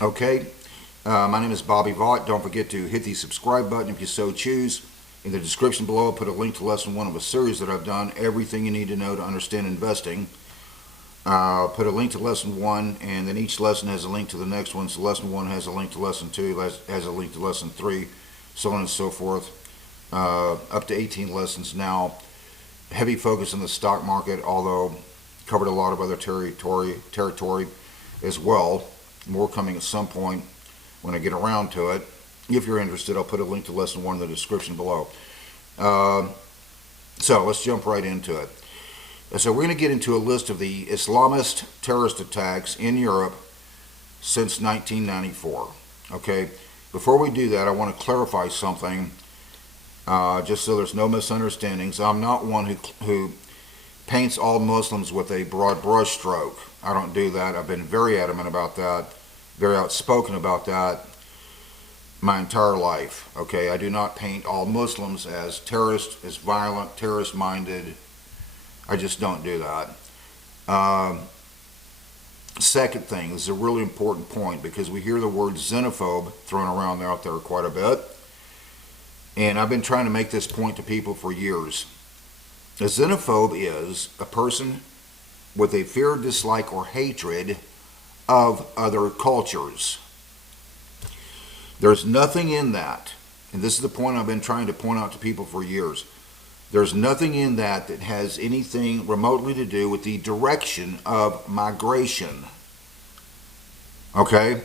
Okay, my name is Bobby Vaught. Don't forget to hit the subscribe button if you so choose. In the description below, I'll put a link to lesson 1 of a series that I've done, Everything You Need to Know to Understand Investing. I'll put a link to lesson 1, and then each lesson has a link to the next one. So lesson 1 has a link to lesson 2, has a link to lesson 3, so on and so forth. Up to 18 lessons now. Heavy focus on the stock market, although covered a lot of other territory as well. More coming at some point when I get around to it. If you're interested, I'll put a link to lesson 1 in the description below. So let's jump right into it. So we're going to get into a list of the Islamist terrorist attacks in Europe since 1994. Okay, before we do that, I want to clarify something, just so there's no misunderstandings. I'm not one who paints all Muslims with a broad brushstroke. I don't do that. I've been very adamant about that, very outspoken about that my entire life. Okay, I do not paint all Muslims as terrorists, as violent, terrorist-minded. I just don't do that. Second thing, this is a really important point because we hear the word xenophobe thrown around out there quite a bit. And I've been trying to make this point to people for years. A xenophobe is a person with a fear, dislike, or hatred of other cultures. There's nothing in that, and this is the point I've been trying to point out to people for years. There's nothing in that that has anything remotely to do with the direction of migration. Okay?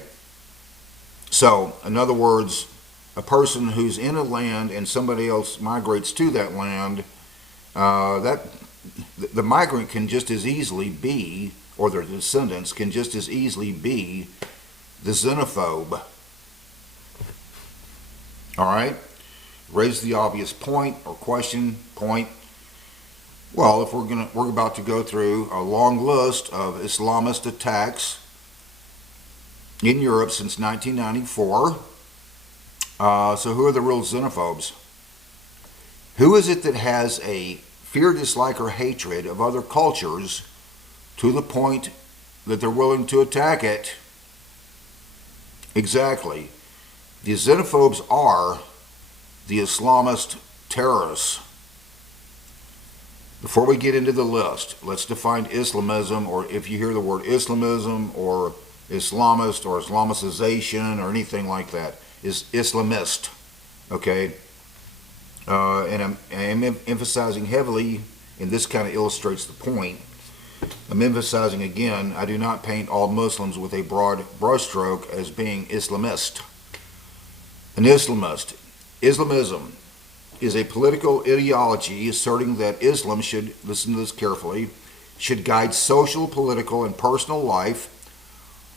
So, in other words, a person who's in a land and somebody else migrates to that land, the migrant can just as easily be, or their descendants can just as easily be, the xenophobe. All right? Raise the obvious point or question point. Well, if we're about to go through a long list of Islamist attacks in Europe since 1994. So who are the real xenophobes? Who is it that has a fear, dislike, or hatred of other cultures to the point that they're willing to attack it? Exactly. The xenophobes are the Islamist terrorists. Before we get into the list, let's define Islamism, or if you hear the word Islamism or Islamist or Islamicization or anything like that, is Islamist. Okay? And I'm emphasizing heavily, and this kind of illustrates the point. I'm emphasizing again, I do not paint all Muslims with a broad brushstroke as being Islamist. An Islamist. Islamism is a political ideology asserting that Islam should, listen to this carefully, should guide social, political, and personal life,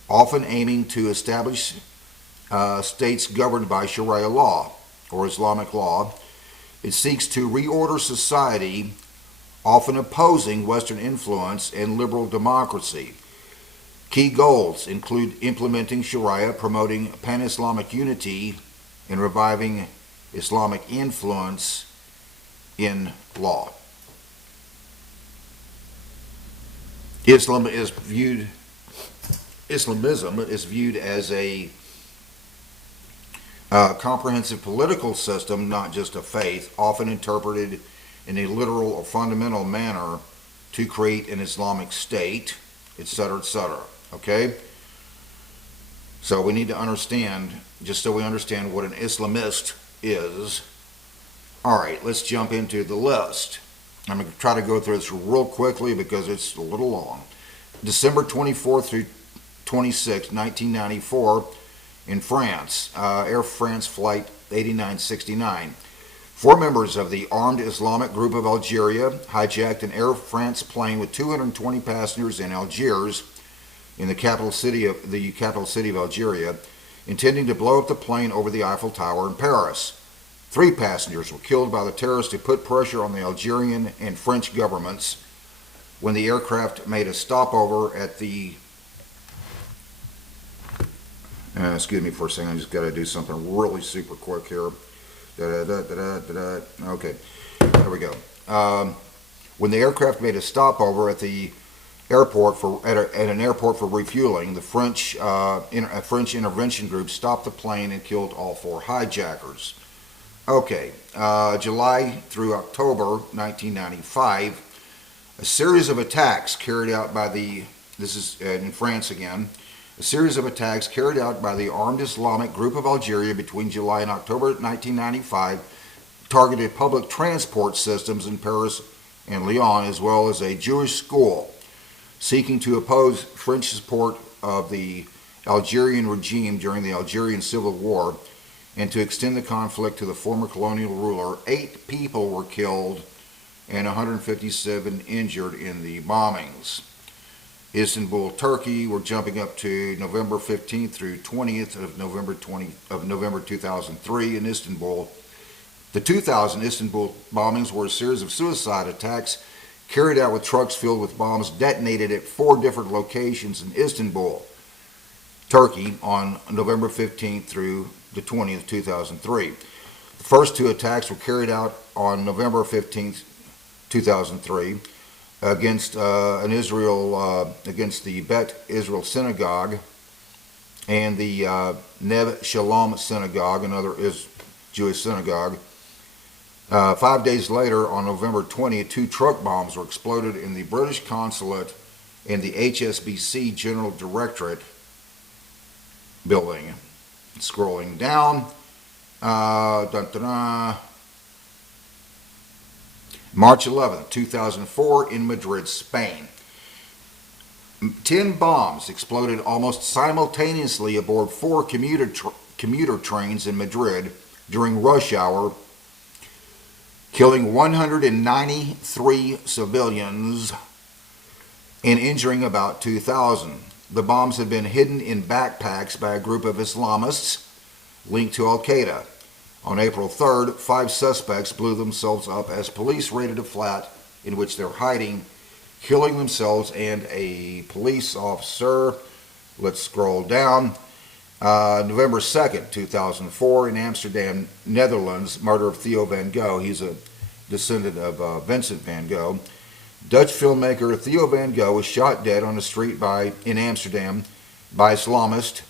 often aiming to establish states governed by Sharia law or Islamic law. It seeks to reorder society, often opposing Western influence and liberal democracy. Key goals include implementing Sharia, promoting pan-Islamic unity, and reviving Islamic influence in law. Islamism is viewed as a comprehensive political system, not just a faith, often interpreted in a literal or fundamental manner to create an Islamic state, etc., etc. Okay? So we need to understand, just so we understand what an Islamist is. All right, let's jump into the list. I'm going to try to go through this real quickly because it's a little long. December 24th through 26th, 1994, in France, Air France Flight 8969. 4 members of the Armed Islamic Group of Algeria hijacked an Air France plane with 220 passengers in Algiers, in the capital city of Algeria, intending to blow up the plane over the Eiffel Tower in Paris. 3 passengers were killed by the terrorists who put pressure on the Algerian and French governments when the aircraft made a stopover at the excuse me for a second, I just got to do something really super quick here. Okay, there we go. When the aircraft made a stopover at the airport at an airport for refueling. The a French intervention group stopped the plane and killed all 4 hijackers. Okay, July through October 1995, a series of attacks carried out by this is in France again, a series of attacks carried out by the Armed Islamic Group of Algeria between July and October 1995 targeted public transport systems in Paris and Lyon, as well as a Jewish school, seeking to oppose French support of the Algerian regime during the Algerian Civil War and to extend the conflict to the former colonial ruler. 8 people were killed and 157 injured in the bombings. Istanbul, Turkey, we're jumping up to November 15th through 20th of November 2003 in Istanbul. The 2000 Istanbul bombings were a series of suicide attacks carried out with trucks filled with bombs detonated at 4 different locations in Istanbul, Turkey, on November 15th through the 20th, 2003. The first 2 attacks were carried out on November 15th, 2003, against against the Bet Israel Synagogue and the Neve Shalom Synagogue, another Jewish synagogue. 5 days later, on November 20th, 2 truck bombs were exploded in the British consulate and the HSBC General Directorate building. Scrolling down, March 11th, 2004, in Madrid, Spain. 10 bombs exploded almost simultaneously aboard 4 commuter trains in Madrid during rush hour, killing 193 civilians and injuring about 2,000. The bombs had been hidden in backpacks by a group of Islamists linked to Al-Qaeda. On April 3rd, 5 suspects blew themselves up as police raided a flat in which they're hiding, killing themselves and a police officer. Let's scroll down. November 2nd, 2004, in Amsterdam, Netherlands, murder of Theo van Gogh. He's a descendant of Vincent van Gogh. Dutch filmmaker Theo van Gogh was shot dead on the street in Amsterdam by Islamist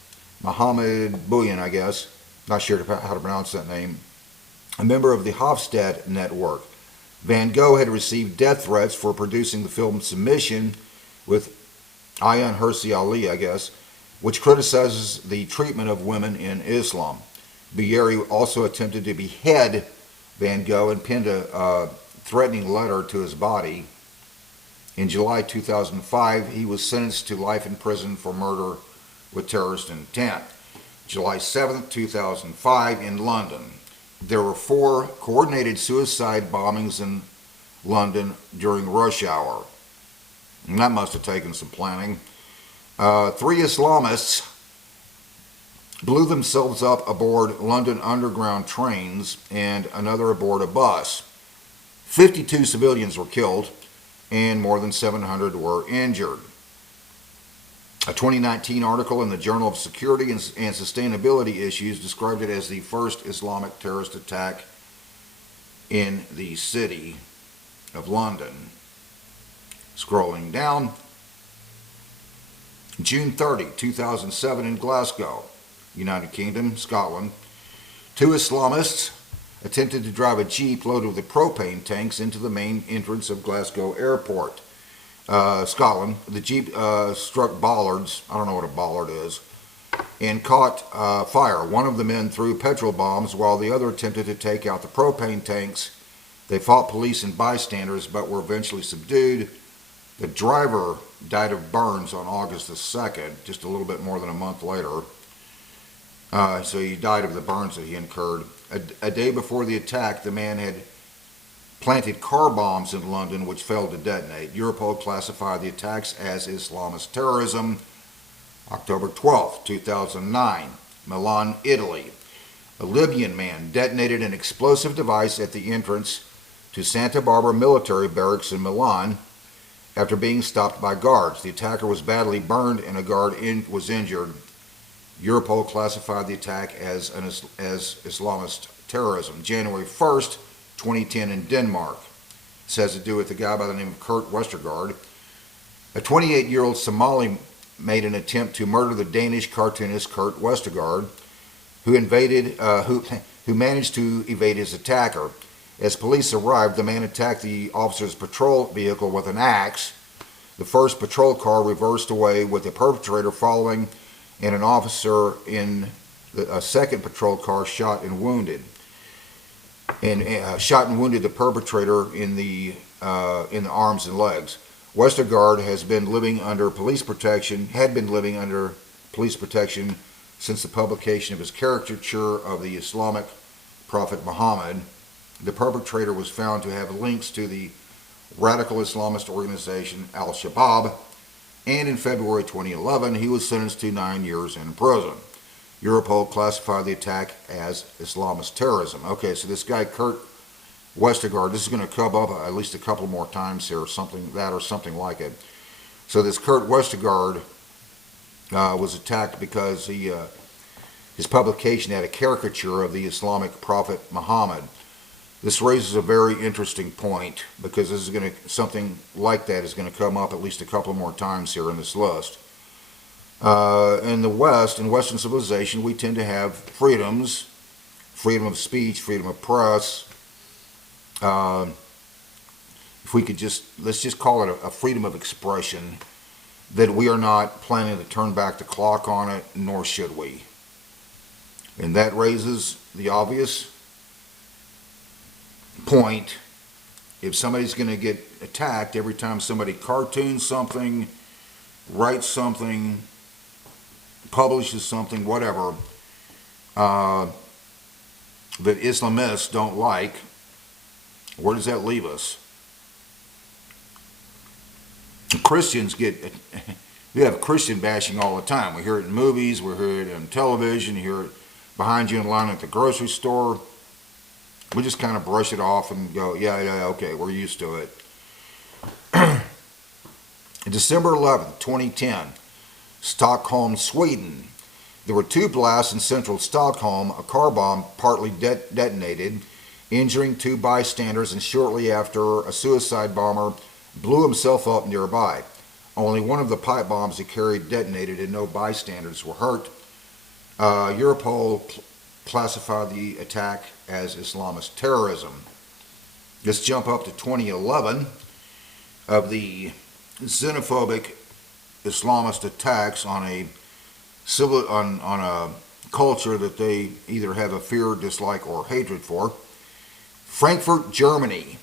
Mohammed Bouyan, I guess. Not sure how to pronounce that name. A member of the Hofstede network. Van Gogh had received death threats for producing the film Submission with Ayaan Hirsi Ali, I guess, which criticizes the treatment of women in Islam. Bouyan also attempted to behead Van Gogh and penned a threatening letter to his body. In July 2005, he was sentenced to life in prison for murder with terrorist intent. July 7th, 2005, in London. There were 4 coordinated suicide bombings in London during rush hour. And that must have taken some planning. 3 Islamists blew themselves up aboard London Underground trains and another aboard a bus. 52 civilians were killed and more than 700 were injured. A 2019 article in the Journal of Security and Sustainability Issues described it as the first Islamic terrorist attack in the city of London. Scrolling down, June 30, 2007, in Glasgow, United Kingdom, Scotland, 2 Islamists attempted to drive a jeep loaded with propane tanks into the main entrance of Glasgow Airport, Scotland. The jeep struck bollards, I don't know what a bollard is, and caught fire. One of the men threw petrol bombs while the other attempted to take out the propane tanks. They fought police and bystanders but were eventually subdued. The driver died of burns on August the 2nd, just a little bit more than a month later. So he died of the burns that he incurred. A day before the attack, the man had planted car bombs in London which failed to detonate. Europol classified the attacks as Islamist terrorism. October 12, 2009, Milan, Italy. A Libyan man detonated an explosive device at the entrance to Santa Barbara military barracks in Milan after being stopped by guards. The attacker was badly burned and a guard was injured. Europol classified the attack as Islamist terrorism. January 1st, 2010, in Denmark. This has to do with a guy by the name of Kurt Westergaard. A 28-year-old Somali made an attempt to murder the Danish cartoonist Kurt Westergaard, who managed to evade his attacker. As police arrived, the man attacked the officer's patrol vehicle with an axe. The first patrol car reversed away with the perpetrator following, and an officer in a second patrol car shot and wounded the perpetrator in the arms and legs. Westergaard had been living under police protection since the publication of his caricature of the Islamic prophet Muhammad. The perpetrator was found to have links to the radical Islamist organization Al-Shabaab, and in February 2011 he was sentenced to 9 years in prison. Europol classified the attack as Islamist terrorism. Okay, so this guy Kurt Westergaard, this is going to come up at least a couple more times here, or something like it. So this Kurt Westergaard was attacked because his publication had a caricature of the Islamic prophet Muhammad. This raises a very interesting point, because this is something like that is going to come up at least a couple more times here in this list. In the West, in Western civilization, we tend to have freedoms: freedom of speech, freedom of press. If we could let's just call it a freedom of expression, that we are not planning to turn back the clock on it, nor should we. And that raises the obvious point: if somebody's going to get attacked every time somebody cartoons something, writes something, publishes something, whatever, that Islamists don't like, where does that leave us? Christians we have Christian bashing all the time. We hear it in movies, we hear it on television, you hear it behind you in line at the grocery store. We just kind of brush it off and go, yeah, okay, we're used to it. December 11th, 2010, Stockholm, Sweden. There were 2 blasts in central Stockholm. A car bomb partly detonated, injuring 2 bystanders, and shortly after, a suicide bomber blew himself up nearby. Only one of the pipe bombs he carried detonated and no bystanders were hurt. Europol classified the attack as Islamist terrorism. Let's jump up to 2011 of the xenophobic Islamist attacks on a culture that they either have a fear, dislike, or hatred for. Frankfurt, Germany.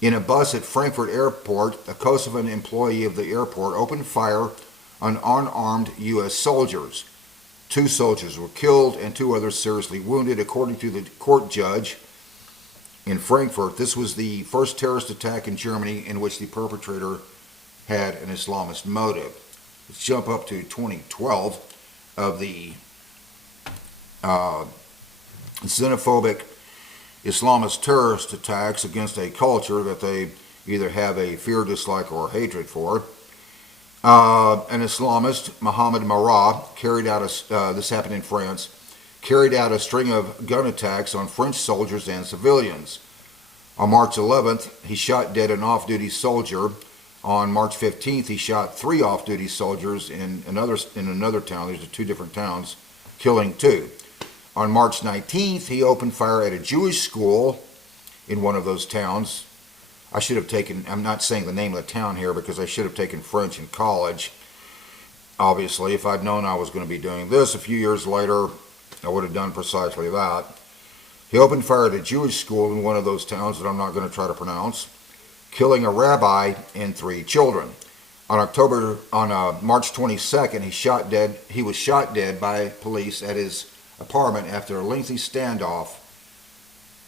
In a bus at Frankfurt Airport, a Kosovan employee of the airport opened fire on unarmed U.S. soldiers. 2 soldiers were killed and 2 others seriously wounded, according to the court judge in Frankfurt. This was the first terrorist attack in Germany in which the perpetrator had an Islamist motive. Let's jump up to 2012 of the xenophobic Islamist terrorist attacks against a culture that they either have a fear, dislike, or hatred for. An Islamist, Mohammed Marah, this happened in France, carried out a string of gun attacks on French soldiers and civilians. On March 11th, he shot dead an off-duty soldier. On March 15th, he shot 3 off-duty soldiers in another town. These are 2 different towns, killing 2. On March 19th, he opened fire at a Jewish school in one of those towns. I'm not saying the name of the town here because I should have taken French in college. Obviously, if I'd known I was going to be doing this a few years later, I would have done precisely that. He opened fire at a Jewish school in one of those towns that I'm not going to try to pronounce, killing a rabbi and 3 children. On March 22nd, he was shot dead by police at his apartment after a lengthy standoff.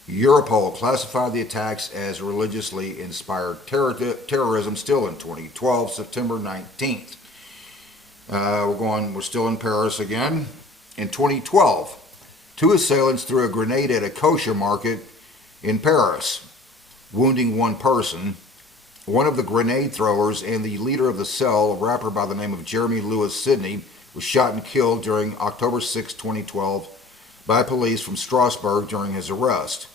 Europol classified the attacks as religiously inspired terrorism, still in 2012, September 19th. We're still in Paris again. In 2012, 2 assailants threw a grenade at a kosher market in Paris, wounding 1 person. One of the grenade throwers and the leader of the cell, a rapper by the name of Jeremy Lewis Sidney, was shot and killed during October 6, 2012 by police from Strasbourg during his arrest.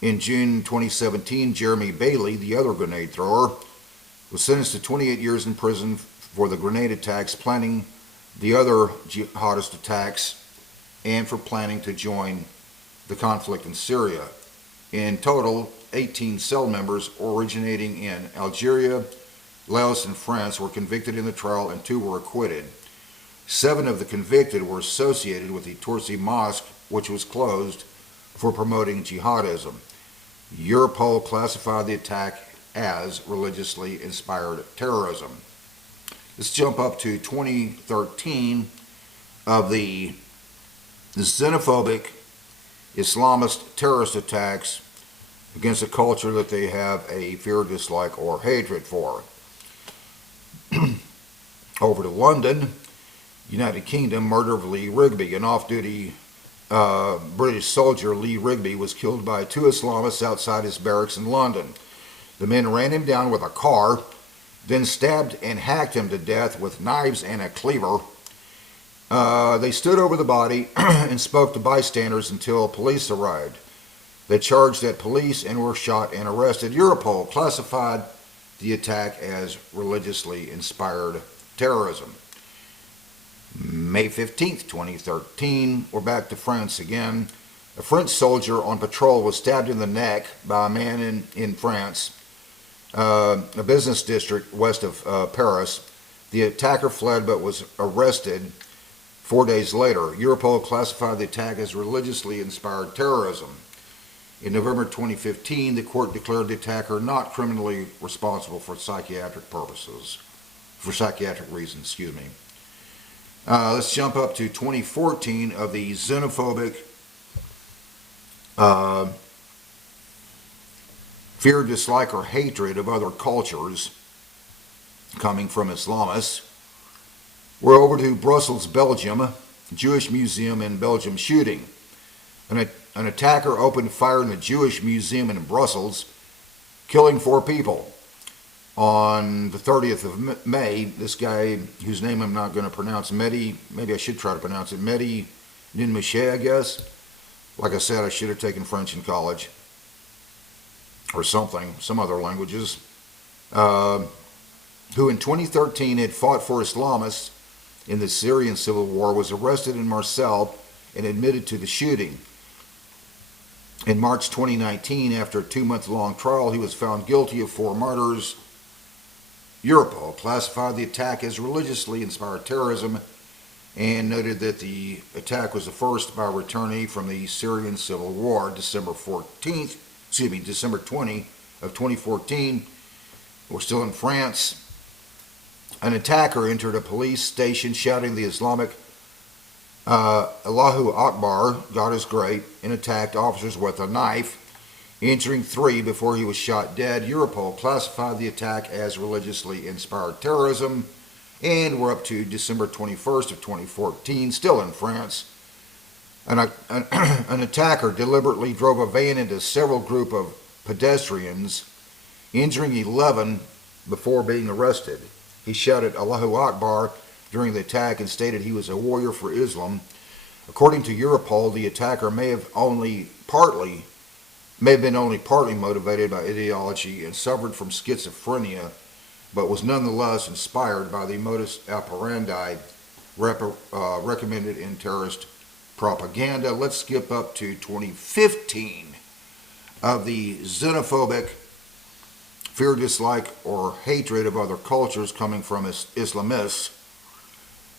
In June 2017, Jeremy Bailey, the other grenade thrower, was sentenced to 28 years in prison for the grenade attacks, planning the other jihadist attacks, and for planning to join the conflict in Syria. In total, 18 cell members originating in Algeria, Laos, and France were convicted in the trial, and 2 were acquitted. 7 of the convicted were associated with the Torsi Mosque, which was closed for promoting jihadism. Europol classified the attack as religiously inspired terrorism. Let's jump up to 2013 of the xenophobic Islamist terrorist attacks against a culture that they have a fear, dislike, or hatred for. Over to London, United Kingdom, murder of Lee Rigby. An off-duty British soldier, Lee Rigby, was killed by 2 Islamists outside his barracks in London. The men ran him down with a car, then stabbed and hacked him to death with knives and a cleaver. They stood over the body and spoke to bystanders until police arrived. They charged at police and were shot and arrested. Europol classified the attack as religiously inspired terrorism. May 15th, 2013, we're back to France again. A French soldier on patrol was stabbed in the neck by a man in France, a business district west of Paris. The attacker fled but was arrested 4 days later. Europol classified the attack as religiously inspired terrorism. In November 2015, the court declared the attacker not criminally responsible for psychiatric reasons, Let's jump up to 2014 of the xenophobic fear, dislike, or hatred of other cultures coming from Islamists. We're over to Brussels, Belgium, Jewish Museum in Belgium shooting. An attacker opened fire in the Jewish Museum in Brussels, killing 4 people. On the 30th of May, this guy, whose name I'm not going to pronounce, maybe I should try to pronounce it, Mehdi Ninmouché, I guess. Like I said, I should have taken French in college, or something, some other languages, who in 2013 had fought for Islamists in the Syrian civil war, was arrested in Marseille and admitted to the shooting. In March 2019, after a 2-month-long trial, he was found guilty of 4 murders. Europol classified the attack as religiously inspired terrorism and noted that the attack was the first by a returnee from the Syrian civil war. December 20 of 2014. We're still in France. An attacker entered a police station shouting the Islamic Allahu Akbar, God is great, and attacked officers with a knife, injuring 3 before he was shot dead. Europol classified the attack as religiously inspired terrorism. And we're up to December 21st of 2014, still in France. An attacker deliberately drove a van into several groups of pedestrians, injuring 11 before being arrested. He shouted Allahu Akbar during the attack and stated he was a warrior for Islam. According to Europol, the attacker may have been only partly motivated by ideology and suffered from schizophrenia, but was nonetheless inspired by the modus operandi recommended in terrorist propaganda. Let's skip up to 2015 of the xenophobic fear, dislike, or hatred of other cultures coming from Islamists.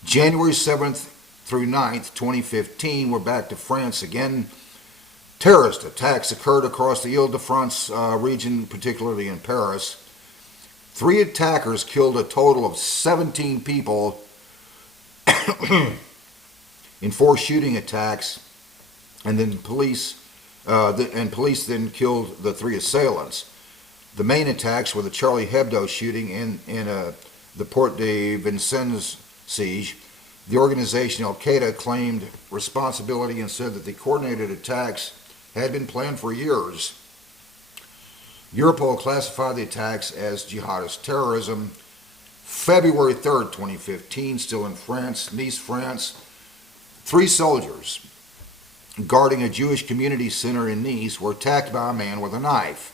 January 7th through 9th, 2015, we're back to France again. Terrorist attacks occurred across the Ile-de-France region, particularly in Paris. 3 attackers killed a total of 17 people in 4 shooting attacks, and then police then killed the 3 assailants. The main attacks were the Charlie Hebdo shooting in the Porte de Vincennes siege. The organization Al-Qaeda claimed responsibility and said that the coordinated attacks had been planned for years. Europol classified the attacks as jihadist terrorism. February 3rd, 2015, still in France, Nice, France, 3 soldiers guarding a Jewish community center in Nice were attacked by a man with a knife.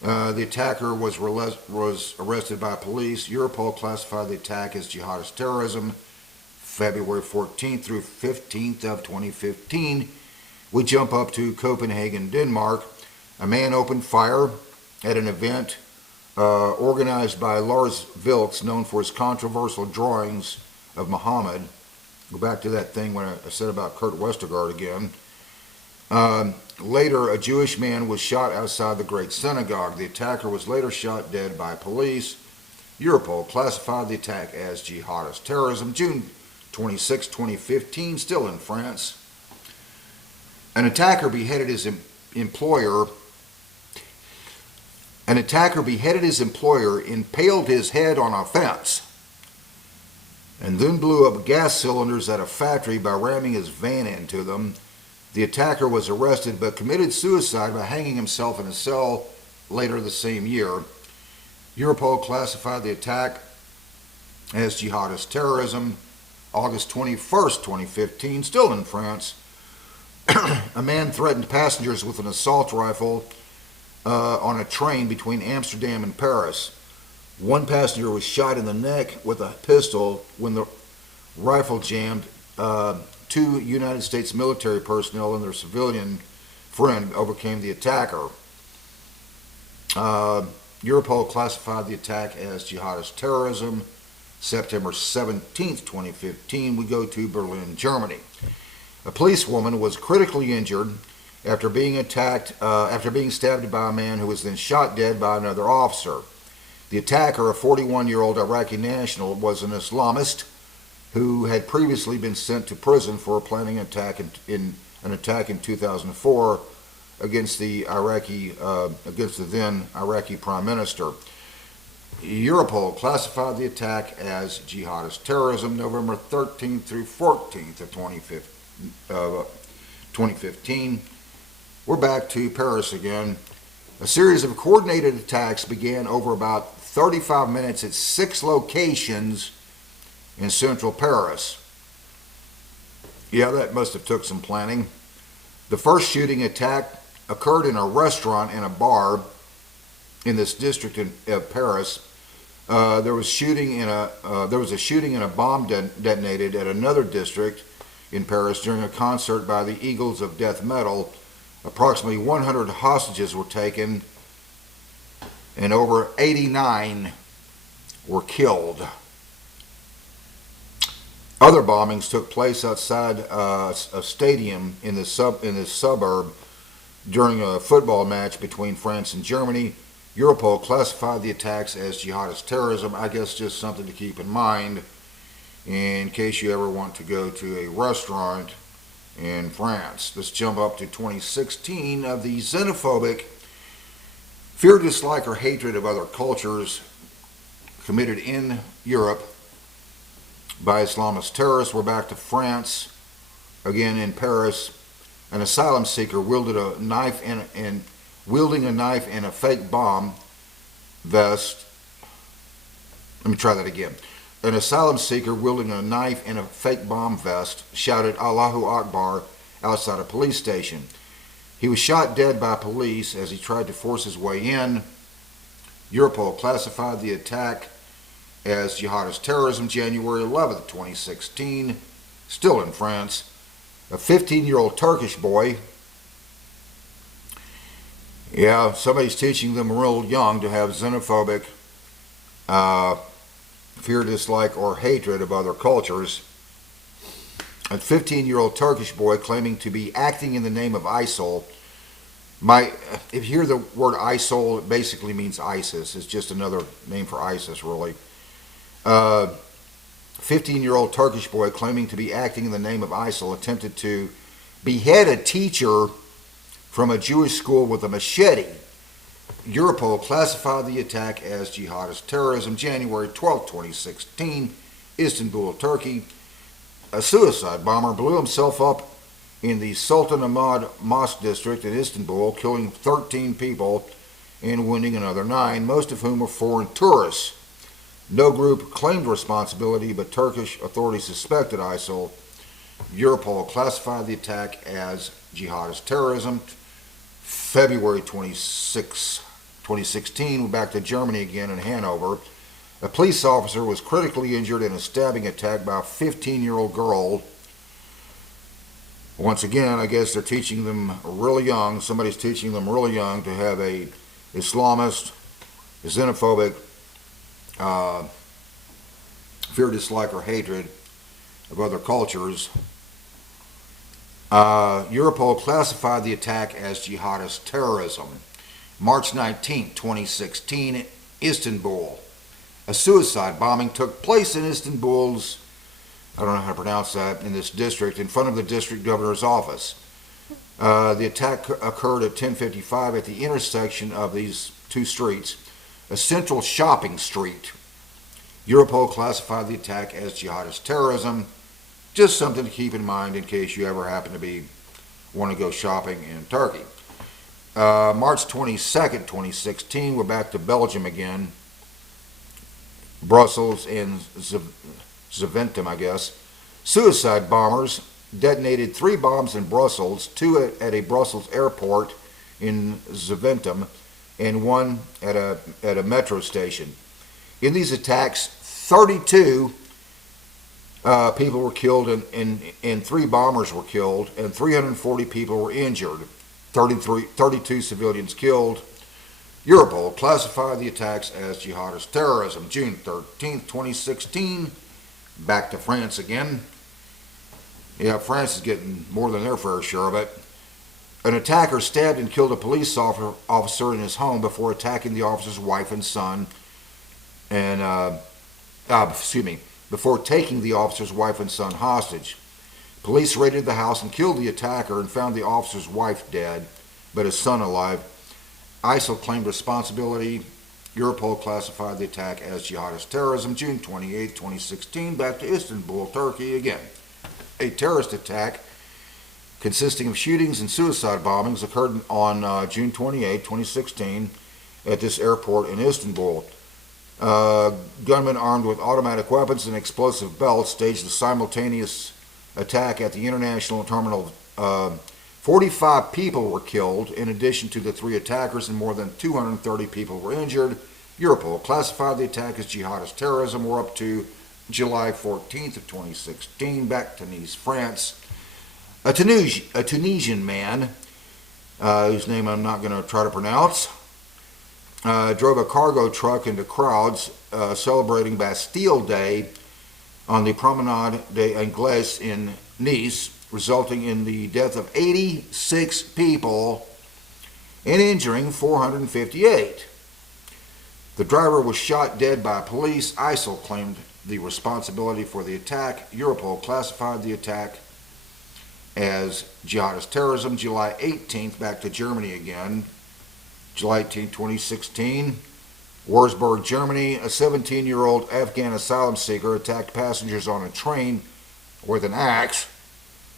The attacker was arrested by police. Europol classified the attack as jihadist terrorism. February 14th through 15th of 2015. We jump up to Copenhagen, Denmark. A man opened fire at an event organized by Lars Vilks, known for his controversial drawings of Muhammad. Go back to that thing when I said about Kurt Westergaard again. Later, a Jewish man was shot outside the Great Synagogue. The attacker was later shot dead by police. Europol classified the attack as jihadist terrorism. June 26, 2015, still in France. An attacker beheaded his employer, impaled his head on a fence, and then blew up gas cylinders at a factory by ramming his van into them. The attacker was arrested but committed suicide by hanging himself in a cell later the same year. Europol classified the attack as jihadist terrorism. August 21st, 2015, still in France. A man threatened passengers with an assault rifle on a train between Amsterdam and Paris. One passenger was shot in the neck with a pistol when the rifle jammed. Two United States military personnel and their civilian friend overcame the attacker. Europol classified the attack as jihadist terrorism. September 17th, 2015, we go to Berlin, Germany. A policewoman was critically injured after being stabbed by a man who was then shot dead by another officer. The attacker, a 41-year-old Iraqi national, was an Islamist who had previously been sent to prison for planning an attack in 2004 against the then Iraqi Prime Minister. Europol classified the attack as jihadist terrorism. November 13th through 14th of 2015. We're back to Paris again. A series of coordinated attacks began over about 35 minutes at 6 locations in central Paris. Yeah, that must have took some planning. The first shooting attack occurred in a restaurant and a bar in this district of Paris. There was a shooting and a bomb detonated at another district in Paris during a concert by the Eagles of Death Metal. Approximately 100 hostages were taken and over 89 were killed. Other bombings took place outside a stadium in this suburb during a football match between France and Germany. Europol classified the attacks as jihadist terrorism. I guess just something to keep in mind in case you ever want to go to a restaurant in France. Let's jump up to 2016 of the xenophobic fear, dislike, or hatred of other cultures committed in Europe by Islamist terrorists. We're back to France, again in Paris. An asylum seeker wielding a knife and a fake bomb vest. Let me try that again. An asylum seeker wielding a knife and a fake bomb vest shouted Allahu Akbar outside a police station. He was shot dead by police as he tried to force his way in. Europol classified the attack as jihadist terrorism. January 11th, 2016, still in France. A 15-year-old Turkish boy, yeah, somebody's teaching them real young to have xenophobic fear, dislike, or hatred of other cultures. A 15-year-old Turkish boy claiming to be acting in the name of ISIL. If you hear the word ISIL, it basically means ISIS. It's just another name for ISIS, really. 15-year-old Turkish boy claiming to be acting in the name of ISIL attempted to behead a teacher from a Jewish school with a machete. Europol classified the attack as jihadist terrorism. January 12, 2016, Istanbul, Turkey. A suicide bomber blew himself up in the Sultan Ahmad Mosque district in Istanbul, killing 13 people and wounding another 9, most of whom were foreign tourists. No group claimed responsibility, but Turkish authorities suspected ISIL. Europol classified the attack as jihadist terrorism. February 26, 2016, we're back to Germany again in Hanover. A police officer was critically injured in a stabbing attack by a 15-year-old girl. Once again, I guess they're teaching them really young, somebody's teaching them really young to have a Islamist, xenophobic, fear, dislike, or hatred of other cultures. Europol classified the attack as jihadist terrorism. March 19, 2016, Istanbul. A suicide bombing took place in Istanbul's, I don't know how to pronounce that, in this district, in front of the district governor's office. The attack occurred at 10:55 at the intersection of these two streets, a central shopping street. Europol classified the attack as jihadist terrorism. Just something to keep in mind in case you ever happen to want to go shopping in Turkey. March 22nd, 2016, we're back to Belgium again. Brussels and Zaventem, I guess. Suicide bombers detonated 3 bombs in Brussels, 2 at a Brussels airport in Zaventem, and 1 at a metro station. In these attacks, 32 people were killed and 3 bombers were killed, and 340 people were injured. 32 civilians killed. Europol classified the attacks as jihadist terrorism. June 13th, 2016, back to France again. Yeah, France is getting more than their fair share of it. An attacker stabbed and killed a police officer in his home before attacking the officer's wife and son, and before taking the officer's wife and son hostage. Police raided the house and killed the attacker and found the officer's wife dead, but his son alive. ISIL claimed responsibility. Europol classified the attack as jihadist terrorism. June 28, 2016, back to Istanbul, Turkey again. A terrorist attack consisting of shootings and suicide bombings occurred on June 28, 2016 at this airport in Istanbul. Gunmen armed with automatic weapons and explosive belts staged a simultaneous attack at the international terminal. 45 people were killed in addition to the 3 attackers, and more than 230 people were injured. Europol classified the attack as jihadist terrorism. We're up to July 14th of 2016, back to Nice, France. A Tunisian man, whose name I'm not going to try to pronounce, drove a cargo truck into crowds celebrating Bastille Day on the Promenade des Anglais in Nice, resulting in the death of 86 people and injuring 458. The driver was shot dead by police. ISIL claimed the responsibility for the attack. Europol classified the attack as jihadist terrorism. July 18th, back to Germany again. July 18, 2016, Wurzburg, Germany. A 17-year-old Afghan asylum seeker attacked passengers on a train with an axe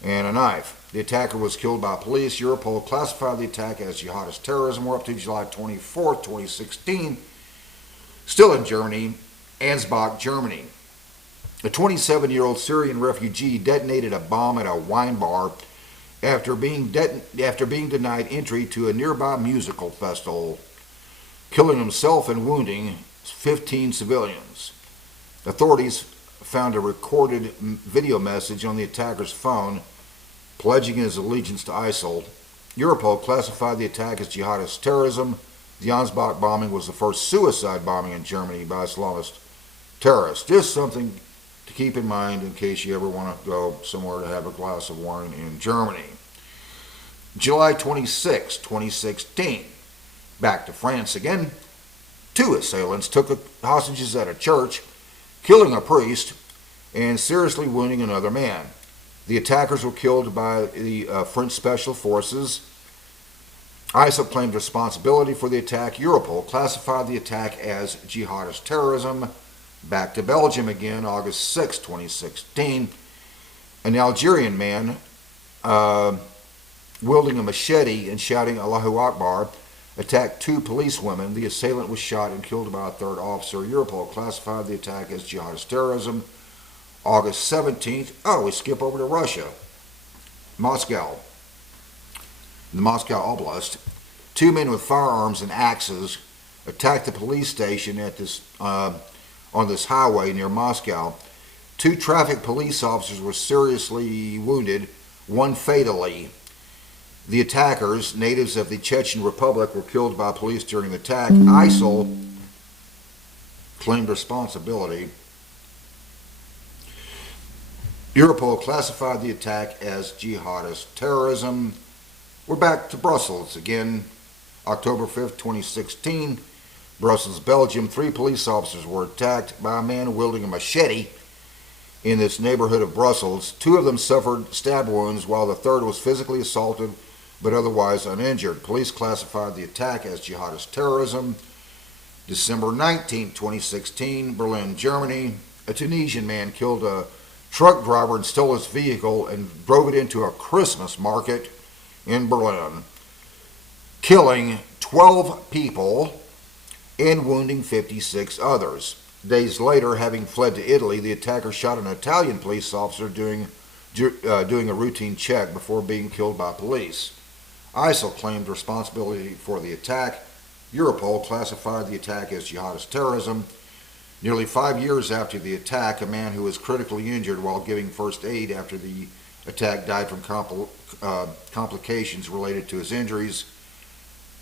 and a knife. The attacker was killed by police. Europol classified the attack as jihadist terrorism. We're up to July 24, 2016. Still in Germany, Ansbach, Germany. A 27-year-old Syrian refugee detonated a bomb at a wine bar after being denied entry to a nearby musical festival, killing himself and wounding 15 civilians. Authorities found a recorded video message on the attacker's phone pledging his allegiance to ISIL. Europol classified the attack as jihadist terrorism. The Ansbach bombing was the first suicide bombing in Germany by Islamist terrorists. Just something to keep in mind in case you ever want to go somewhere to have a glass of wine in Germany. July 26, 2016, back to France again. 2 assailants took hostages at a church, killing a priest and seriously wounding another man. The attackers were killed by the French Special Forces. ISIL claimed responsibility for the attack. Europol classified the attack as jihadist terrorism. Back to Belgium again, August 6, 2016. An Algerian man wielding a machete and shouting Allahu Akbar attacked 2 policewomen. The assailant was shot and killed by a 3rd officer. Europol classified the attack as jihadist terrorism. August 17th. Oh, we skip over to Russia. Moscow. The Moscow Oblast. 2 men with firearms and axes attacked the police station at on this highway near Moscow. 2 traffic police officers were seriously wounded, one fatally. The attackers, natives of the Chechen Republic, were killed by police during the attack. ISIL claimed responsibility. Europol classified the attack as jihadist terrorism. We're back to Brussels again. October 5th, 2016. Brussels, Belgium. 3 police officers were attacked by a man wielding a machete in this neighborhood of Brussels. 2 of them suffered stab wounds, while the third was physically assaulted but otherwise uninjured. Police classified the attack as jihadist terrorism. December 19, 2016, Berlin, Germany. A Tunisian man killed a truck driver and stole his vehicle and drove it into a Christmas market in Berlin, killing 12 people and wounding 56 others. Days later, having fled to Italy, the attacker shot an Italian police officer doing a routine check before being killed by police. ISIL claimed responsibility for the attack. Europol classified the attack as jihadist terrorism. Nearly 5 years after the attack, a man who was critically injured while giving first aid after the attack died from complications related to his injuries.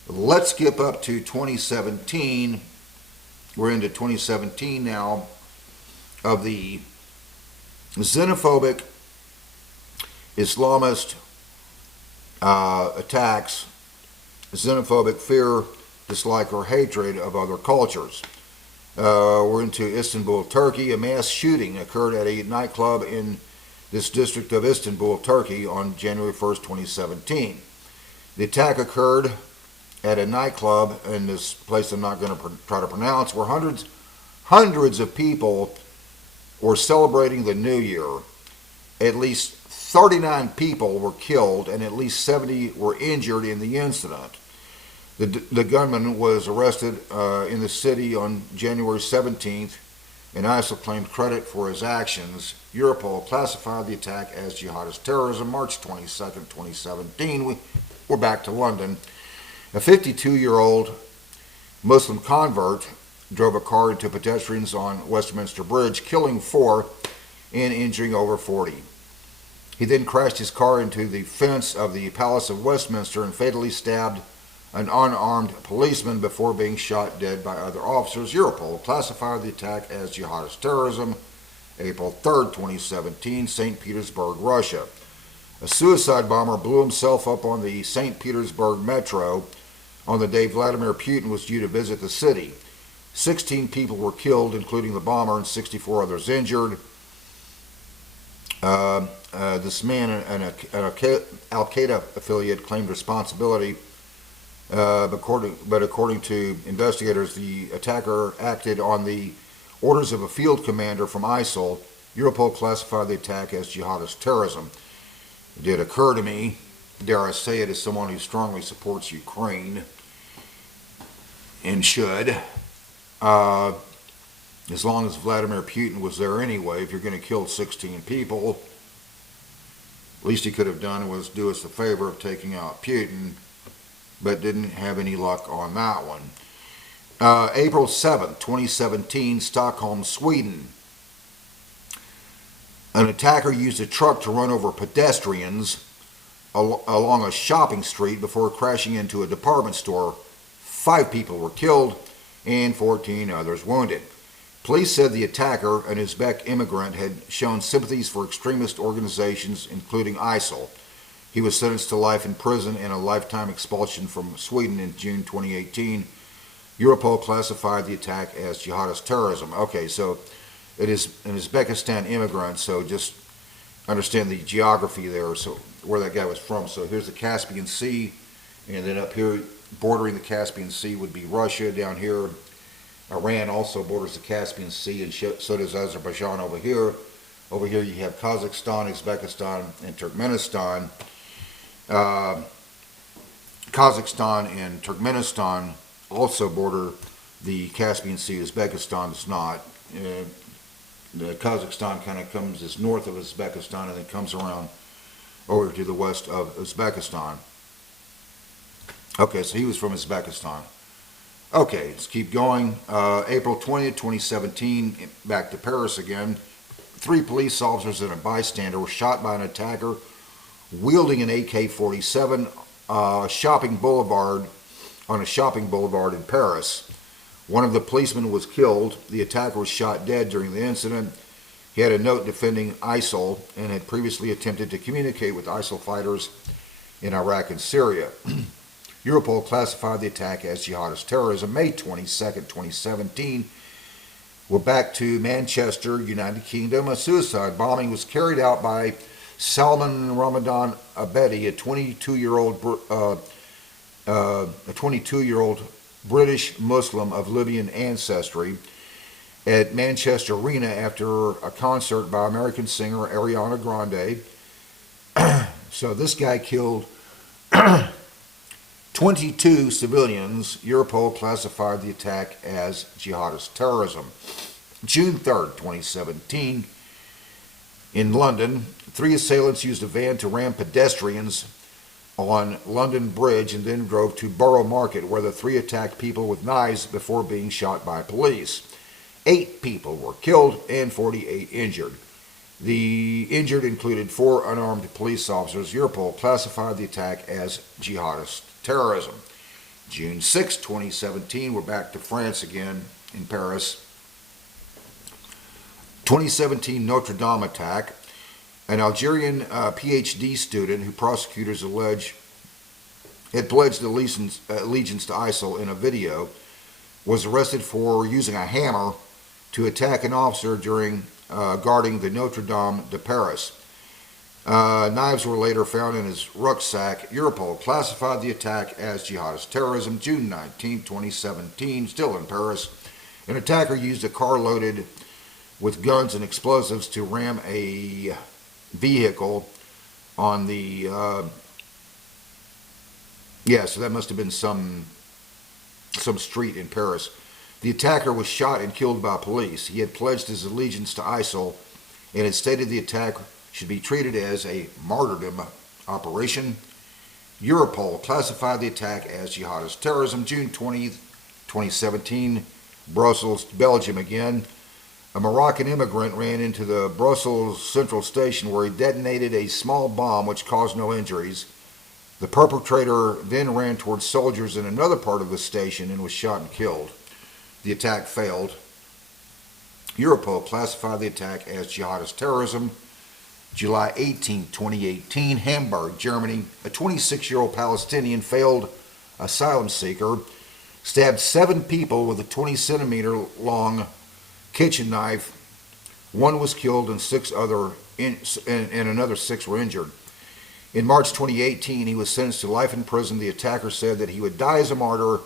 Let's skip up to 2017. We're into 2017 now, of the xenophobic Islamist attacks, xenophobic fear, dislike, or hatred of other cultures. We're into Istanbul, Turkey. A mass shooting occurred at a nightclub in this district of Istanbul, Turkey on January 1st, 2017. The attack occurred at a nightclub in this place I'm not going to try to pronounce, where hundreds of people were celebrating the New Year. At least 39 people were killed and at least 70 were injured in the incident. The gunman was arrested in the city on January 17th, and ISIL claimed credit for his actions. Europol classified the attack as jihadist terrorism. March 22nd, 2017. We're back to London. A 52-year-old Muslim convert drove a car into pedestrians on Westminster Bridge, killing 4 and injuring over 40. He then crashed his car into the fence of the Palace of Westminster and fatally stabbed an unarmed policeman before being shot dead by other officers. Europol classified the attack as jihadist terrorism. April 3rd, 2017, St. Petersburg, Russia. A suicide bomber blew himself up on the St. Petersburg metro on the day Vladimir Putin was due to visit the city. 16 people were killed, including the bomber, and 64 others injured. This man, an Al-Qaeda affiliate, claimed responsibility, but according to investigators, the attacker acted on the orders of a field commander from ISIL. Europol classified the attack as jihadist terrorism. It did occur to me, dare I say it, as someone who strongly supports Ukraine, and should, as long as Vladimir Putin was there anyway. If you're going to kill 16 people, least he could have done was do us the favor of taking out Putin, but didn't have any luck on that one. April 7th, 2017, Stockholm, Sweden. An attacker used a truck to run over pedestrians along a shopping street before crashing into a department store. 5 people were killed and 14 others wounded. Police said the attacker, an Uzbek immigrant, had shown sympathies for extremist organizations, including ISIL. He was sentenced to life in prison and a lifetime expulsion from Sweden in June 2018. Europol classified the attack as jihadist terrorism. Okay, so it is an Uzbekistan immigrant, so just understand the geography there, so where that guy was from. So here's the Caspian Sea, and then up here bordering the Caspian Sea would be Russia. Down here, Iran also borders the Caspian Sea, and so does Azerbaijan over here. Over here you have Kazakhstan, Uzbekistan, and Turkmenistan. Kazakhstan and Turkmenistan also border the Caspian Sea. Uzbekistan does not. The Kazakhstan kind of comes as north of Uzbekistan and then comes around over to the west of Uzbekistan. Okay, so he was from Uzbekistan. Okay, let's keep going. April 20th, 2017, back to Paris again. 3 police officers and a bystander were shot by an attacker wielding an AK-47 on a shopping boulevard in Paris. One of the policemen was killed. The attacker was shot dead during the incident. He had a note defending ISIL and had previously attempted to communicate with ISIL fighters in Iraq and Syria. Europol classified the attack as jihadist terrorism. May 22nd, 2017. We're back to Manchester, United Kingdom. A suicide bombing was carried out by Salman Ramadan Abedi, a 22-year-old British Muslim of Libyan ancestry, at Manchester Arena after a concert by American singer Ariana Grande. So this guy killed 22 civilians. Europol classified the attack as jihadist terrorism. June 3rd, 2017, in London, 3 assailants used a van to ram pedestrians on London Bridge and then drove to Borough Market, where the 3 attacked people with knives before being shot by police. 8 people were killed and 48 injured. The injured included 4 unarmed police officers. Europol classified the attack as jihadist terrorism. June 6, 2017, we're back to France again, in Paris. 2017 Notre Dame attack. An Algerian PhD student who prosecutors allege had pledged allegiance to ISIL in a video was arrested for using a hammer to attack an officer during guarding the Notre Dame de Paris. Knives were later found in his rucksack. Europol classified the attack as jihadist terrorism. June 19, 2017, still in Paris. An attacker used a car loaded with guns and explosives to ram a vehicle on the, so that must have been some street in Paris. The attacker was shot and killed by police. He had pledged his allegiance to ISIL and had stated the attack should be treated as a martyrdom operation. Europol classified the attack as jihadist terrorism. June 20, 2017, Brussels, Belgium again. A Moroccan immigrant ran into the Brussels Central Station where he detonated a small bomb which caused no injuries. The perpetrator then ran towards soldiers in another part of the station and was shot and killed. The attack failed. Europol classified the attack as jihadist terrorism. July 18, 2018, Hamburg, Germany. A 26-year-old Palestinian failed asylum seeker stabbed 7 people with a 20-centimeter long kitchen knife. 1 was killed and another 6 were injured. In March 2018, he was sentenced to life in prison. The attacker said that he would die as a martyr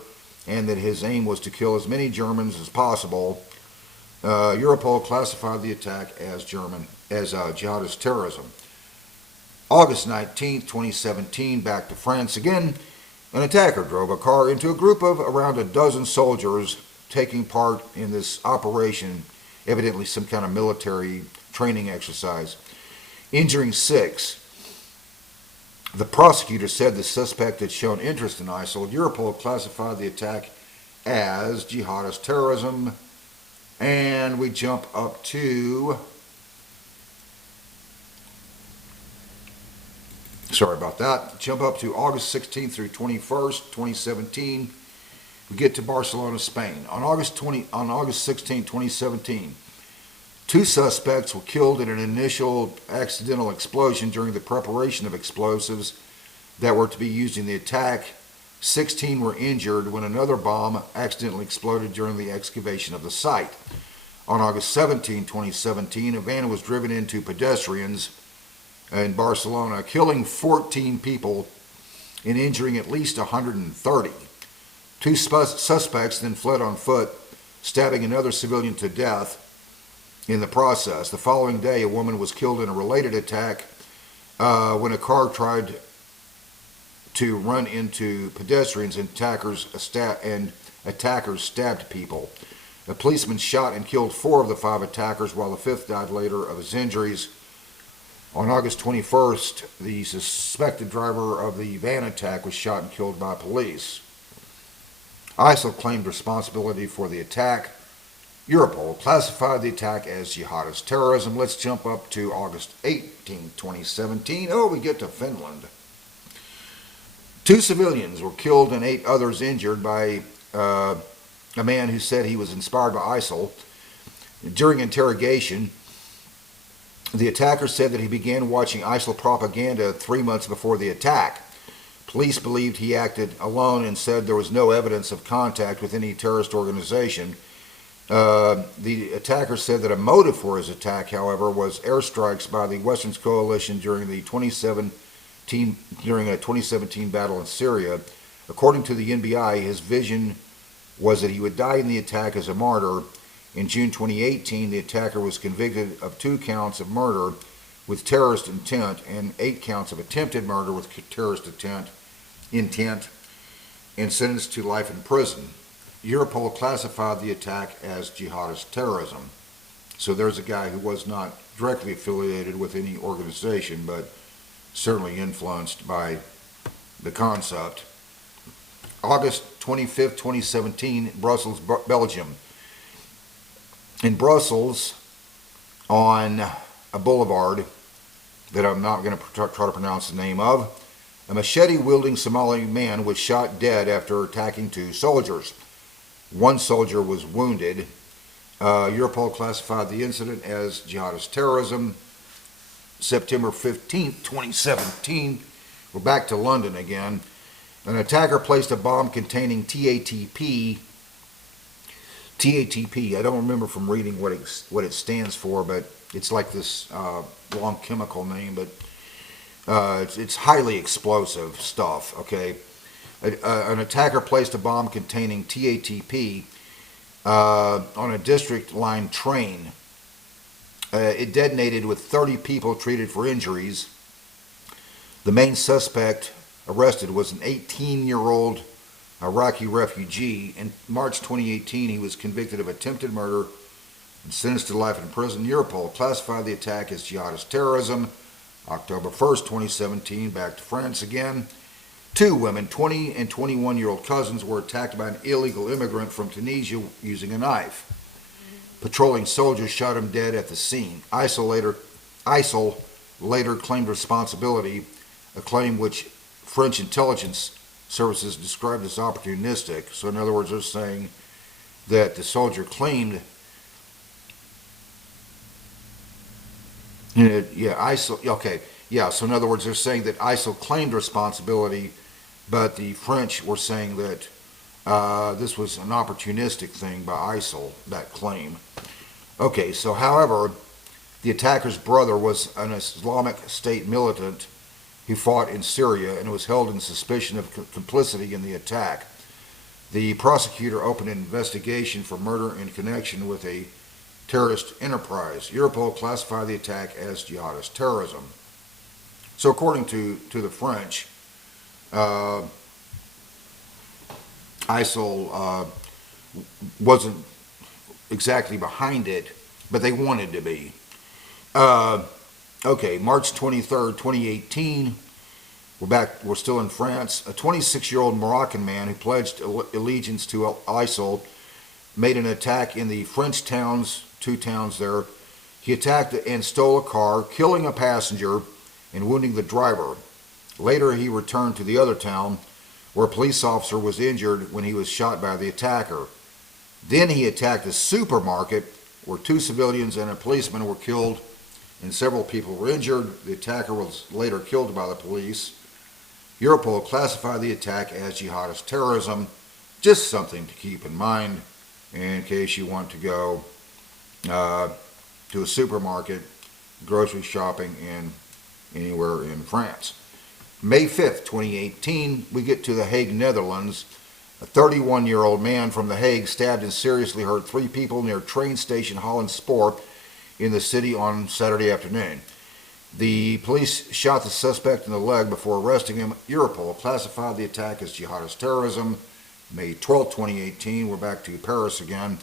and that his aim was to kill as many Germans as possible. Europol classified the attack as jihadist terrorism. August 19, 2017, back to France again. An attacker drove a car into a group of around a dozen soldiers taking part in this operation, evidently some kind of military training exercise, injuring 6. The prosecutor said the suspect had shown interest in ISIL. Europol classified the attack as jihadist terrorism. And we jump up to, jump up to August 16th through 21st, 2017. We get to Barcelona, Spain. On August 16, 2017, 2 suspects were killed in an initial accidental explosion during the preparation of explosives that were to be used in the attack. 16 were injured when another bomb accidentally exploded during the excavation of the site. On August 17, 2017, a van was driven into pedestrians in Barcelona, killing 14 people and injuring at least 130. 2 suspects then fled on foot, stabbing another civilian to death in the process. The following day, a woman was killed in a related attack when a car tried to run into pedestrians and attackers stabbed people. A policeman shot and killed 4 of the 5 attackers, while the 5th died later of his injuries. On August 21st, the suspected driver of the van attack was shot and killed by police. ISIL claimed responsibility for the attack. Europol classified the attack as jihadist terrorism. Let's jump up to August 18, 2017. Oh, we get to Finland. 2 civilians were killed and 8 others injured by a man who said he was inspired by ISIL. During interrogation, the attacker said that he began watching ISIL propaganda 3 months before the attack. Police believed he acted alone and said there was no evidence of contact with any terrorist organization. The attacker said that a motive for his attack, however, was airstrikes by the Western Coalition during a 2017 battle in Syria. According to the NBI, his vision was that he would die in the attack as a martyr. In June 2018, the attacker was convicted of 2 counts of murder with terrorist intent and 8 counts of attempted murder with terrorist intent and sentenced to life in prison. Europol classified the attack as jihadist terrorism. So there's a guy who was not directly affiliated with any organization, but certainly influenced by the concept. August 25th, 2017, Brussels, Belgium. In Brussels, on a boulevard that I'm not going to try to pronounce the name of, a machete-wielding Somali man was shot dead after attacking 2 soldiers. 1 soldier was wounded. Europol classified the incident as jihadist terrorism. September 15th, 2017, we're back to London again. An attacker placed a bomb containing TATP, I don't remember from reading what it stands for, but it's like this long chemical name, but it's highly explosive stuff, okay? An attacker placed a bomb containing TATP on a district line train. It detonated with 30 people treated for injuries. The main suspect arrested was an 18-year-old Iraqi refugee. In March 2018, he was convicted of attempted murder and sentenced to life in prison. Europol classified the attack as jihadist terrorism. October 1st, 2017, back to France again. 2 women, 20 and 21-year-old cousins, were attacked by an illegal immigrant from Tunisia using a knife. Patrolling soldiers shot him dead at the scene. ISIL later claimed responsibility, a claim which French intelligence services described as opportunistic. So in other words, they're saying that the soldier claimed, so in other words, they're saying that ISIL claimed responsibility, but the French were saying that this was an opportunistic thing by ISIL, that claim. Okay, so however, the attacker's brother was an Islamic State militant who fought in Syria and was held in suspicion of complicity in the attack. The prosecutor opened an investigation for murder in connection with a terrorist enterprise. Europol classified the attack as jihadist terrorism. So according to the French, ISIL wasn't exactly behind it, but they wanted to be. Okay, March 23rd, 2018, we're still in France. A 26-year-old Moroccan man who pledged allegiance to ISIL made an attack in the French towns, 2 towns there. He attacked and stole a car, killing a passenger and wounding the driver. Later, he returned to the other town where a police officer was injured when he was shot by the attacker. Then he attacked a supermarket where 2 civilians and a policeman were killed and several people were injured. The attacker was later killed by the police. Europol classified the attack as jihadist terrorism. Just something to keep in mind in case you want to go to a supermarket, grocery shopping anywhere in France. May 5th, 2018, we get to The Hague, Netherlands. A 31-year-old man from The Hague stabbed and seriously hurt 3 people near train station Hollandspoor in the city on Saturday afternoon. The police shot the suspect in the leg before arresting him. Europol classified the attack as jihadist terrorism. May 12, 2018, we're back to Paris again.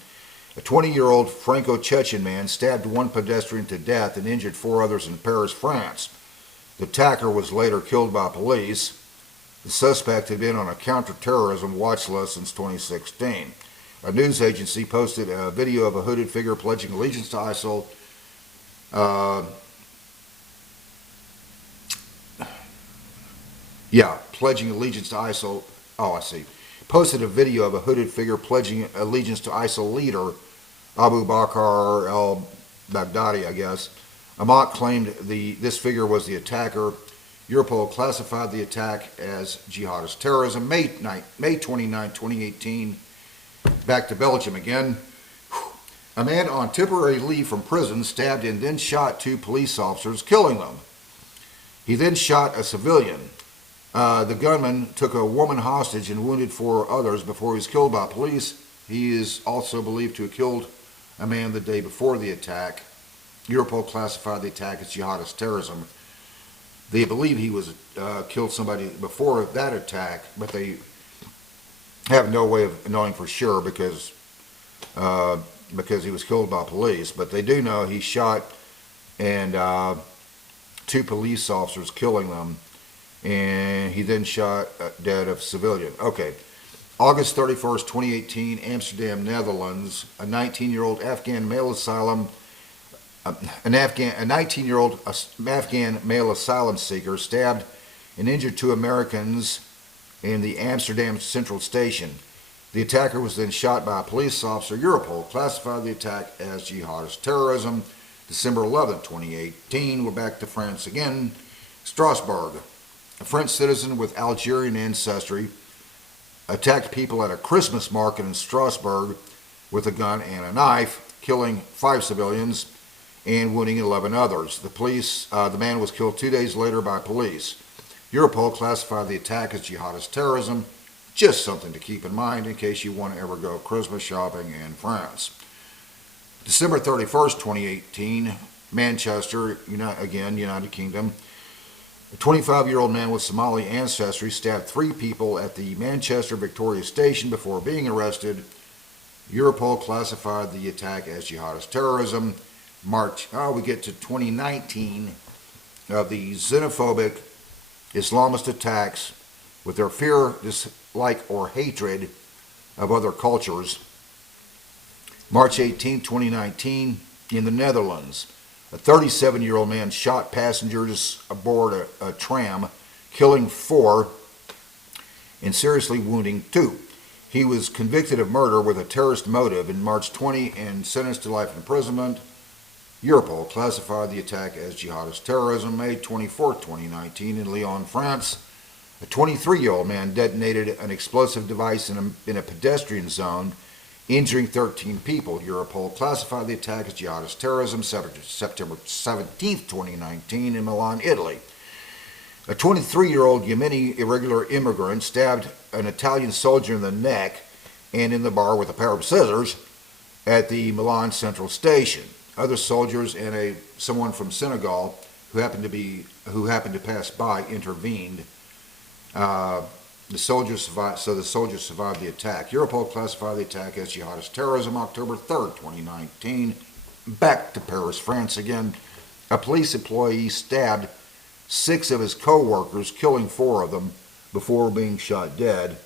A 20-year-old Franco-Chechen man stabbed 1 pedestrian to death and injured 4 others in Paris, France. The attacker was later killed by police. The suspect had been on a counterterrorism watch list since 2016. A news agency posted a video of a hooded figure pledging allegiance to ISIL. Pledging allegiance to ISIL. Oh, I see. Posted a video of a hooded figure pledging allegiance to ISIL leader Abu Bakr al-Baghdadi, I guess. Amat claimed this figure was the attacker. Europol classified the attack as jihadist terrorism. May 29, 2018. Back to Belgium again. A man on temporary leave from prison stabbed and then shot 2 police officers, killing them. He then shot a civilian. The gunman took a woman hostage and wounded 4 others before he was killed by police. He is also believed to have killed a man the day before the attack. Europol classified the attack as jihadist terrorism. They believe he was killed somebody before that attack, but they have no way of knowing for sure because he was killed by police. But they do know he shot and 2 police officers, killing them, and he then shot dead a civilian. Okay. August 31st, 2018, Amsterdam, Netherlands. A 19-year-old Afghan male asylum Afghan male asylum seeker stabbed and injured 2 Americans in the Amsterdam Central Station. The attacker was then shot by a police officer. Europol classified the attack as jihadist terrorism. December 11, 2018. We're back to France again. Strasbourg. A French citizen with Algerian ancestry attacked people at a Christmas market in Strasbourg with a gun and a knife, killing 5 civilians and wounding 11 others. The man was killed 2 days later by police. Europol classified the attack as jihadist terrorism. Just something to keep in mind in case you want to ever go Christmas shopping in France. December 31st, 2018, Manchester, United Kingdom. A 25-year-old man with Somali ancestry stabbed 3 people at the Manchester Victoria Station before being arrested. Europol classified the attack as jihadist terrorism. We get to 2019 of the xenophobic Islamist attacks with their fear, dislike, or hatred of other cultures. March 18, 2019, in the Netherlands. A 37-year-old man shot passengers aboard a tram, killing 4 and seriously wounding 2. He was convicted of murder with a terrorist motive in March 20 and sentenced to life imprisonment. Europol classified the attack as jihadist terrorism. May 24, 2019, in Lyon, France. A 23-year-old man detonated an explosive device in a pedestrian zone, injuring 13 people. Europol classified the attack as jihadist terrorism. September 17, 2019, in Milan, Italy. A 23-year-old Yemeni irregular immigrant stabbed an Italian soldier in the neck and in the bar with a pair of scissors at the Milan Central Station. Other soldiers and someone from Senegal who happened to pass by intervened. The soldiers survived the attack. Europol classified the attack as jihadist terrorism. October 3rd, 2019. Back to Paris, France again. A police employee stabbed 6 of his co-workers, killing 4 of them before being shot dead.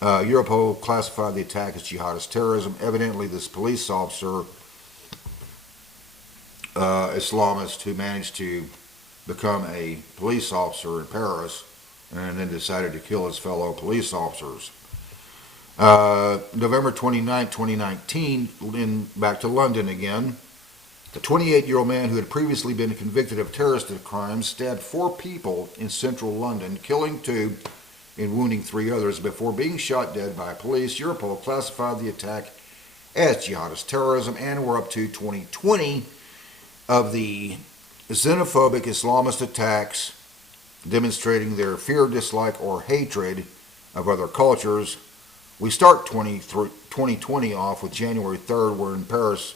Europol classified the attack as jihadist terrorism. Evidently, this police officer, Islamist, who managed to become a police officer in Paris and then decided to kill his fellow police officers. November 29, 2019, back to London again. The 28-year-old man who had previously been convicted of terrorist crimes stabbed 4 people in central London, killing 2 and wounding 3 others before being shot dead by police. Europol classified the attack as jihadist terrorism, and we're up to 2020 of the xenophobic Islamist attacks demonstrating their fear, dislike, or hatred of other cultures. We start 2020 off with January 3rd, where in Paris,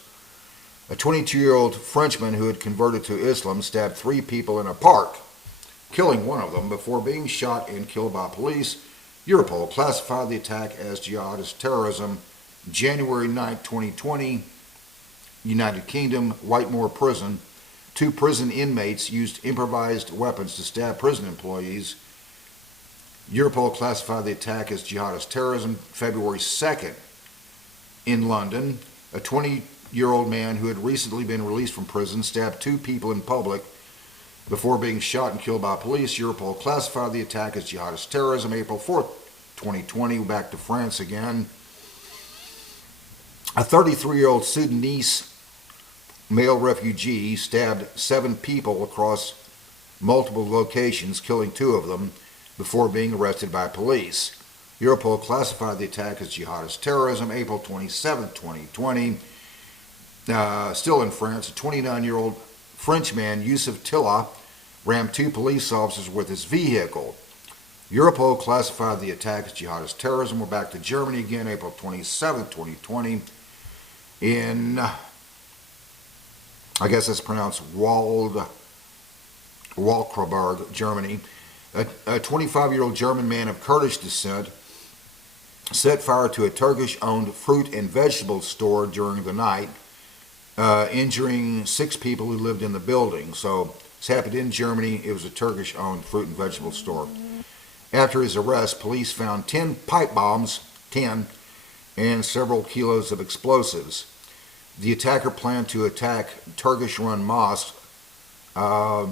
a 22-year-old Frenchman who had converted to Islam stabbed 3 people in a park, killing 1 of them before being shot and killed by police. Europol classified the attack as jihadist terrorism. January 9, 2020, United Kingdom, Whitemoor Prison. 2 prison inmates used improvised weapons to stab prison employees. Europol classified the attack as jihadist terrorism. February 2nd, in London, a 20-year-old man who had recently been released from prison stabbed two people in public before being shot and killed by police. Europol classified the attack as jihadist terrorism. April 4th, 2020, back to France again. A 33-year-old Sudanese male refugee stabbed 7 people across multiple locations, killing 2 of them, before being arrested by police. Europol classified the attack as jihadist terrorism. April 27, 2020. Still in France, a 29-year-old Frenchman, Youssef Tilla, rammed 2 police officers with his vehicle. Europol classified the attack as jihadist terrorism. We're back to Germany again, April 27, 2020. In, I guess it's pronounced Waldkrauburg, Germany, a 25-year-old German man of Kurdish descent set fire to a Turkish-owned fruit and vegetable store during the night, injuring 6 people who lived in the building. So this happened in Germany. It was a Turkish-owned fruit and vegetable store. After his arrest, police found 10 pipe bombs, and several kilos of explosives. The attacker planned to attack Turkish-run mosques. The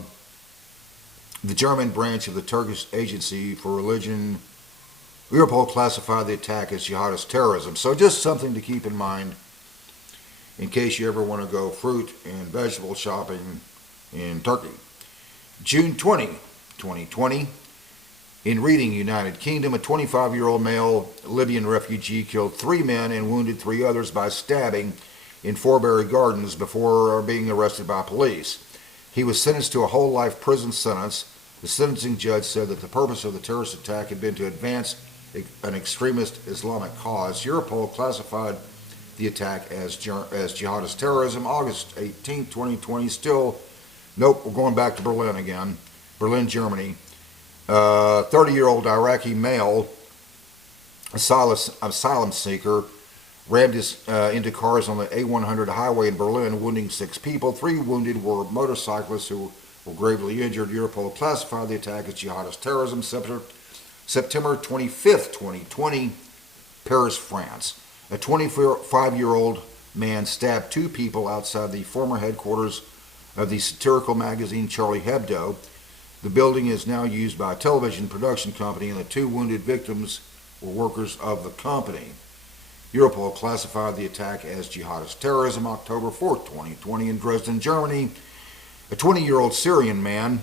German branch of the Turkish Agency for Religion, Europol, classified the attack as jihadist terrorism. So just something to keep in mind in case you ever want to go fruit and vegetable shopping in Turkey. June 20, 2020. In Reading, United Kingdom, a 25-year-old male Libyan refugee killed 3 men and wounded 3 others by stabbing in Forbury Gardens before being arrested by police. He was sentenced to a whole life prison sentence. The sentencing judge said that the purpose of the terrorist attack had been to advance an extremist Islamic cause. Europol classified the attack as jihadist terrorism. August 18, 2020, still, nope, we're going back to Berlin again. Berlin, Germany. 30-year-old Iraqi male asylum seeker rammed into cars on the A100 highway in Berlin, wounding 6 people. 3 wounded were motorcyclists who were gravely injured. Europol classified the attack as jihadist terrorism. September 25th, 2020, Paris, France. A 25-year-old man stabbed 2 people outside the former headquarters of the satirical magazine Charlie Hebdo. The building is now used by a television production company, and the 2 wounded victims were workers of the company. Europol classified the attack as jihadist terrorism. October 4, 2020, in Dresden, Germany, a 20-year-old Syrian man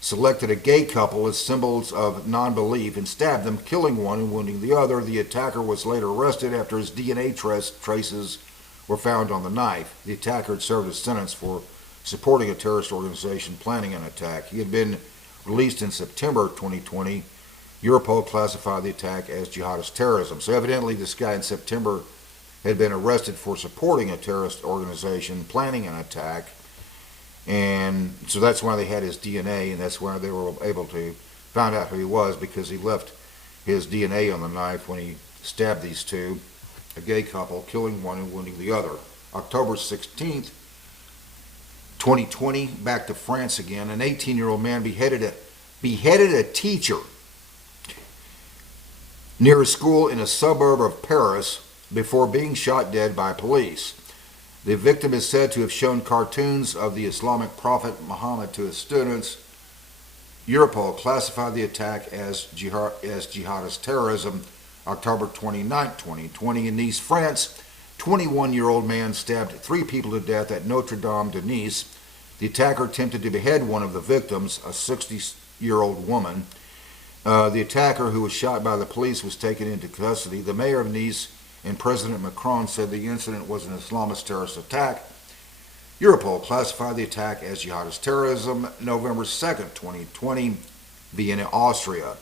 selected a gay couple as symbols of non-belief and stabbed them, killing one and wounding the other. The attacker was later arrested after his DNA traces were found on the knife. The attacker had served a sentence for supporting a terrorist organization planning an attack. He had been released in September 2020. Europol classified the attack as jihadist terrorism. So evidently this guy in September had been arrested for supporting a terrorist organization planning an attack, and so that's why they had his DNA, and that's why they were able to find out who he was, because he left his DNA on the knife when he stabbed these 2, a gay couple, killing one and wounding the other. October 16th, 2020, back to France again. An 18-year-old man beheaded a teacher near a school in a suburb of Paris before being shot dead by police. The victim is said to have shown cartoons of the Islamic prophet Muhammad to his students. Europol classified the attack as jihadist terrorism. October 29, 2020, in Nice, France, 21-year-old man stabbed 3 people to death at Notre Dame de Nice. The attacker attempted to behead one of the victims, a 60-year-old woman. The attacker, who was shot by the police, was taken into custody. The mayor of Nice and President Macron said the incident was an Islamist terrorist attack. Europol classified the attack as jihadist terrorism. November 2nd, 2020, Vienna, Austria.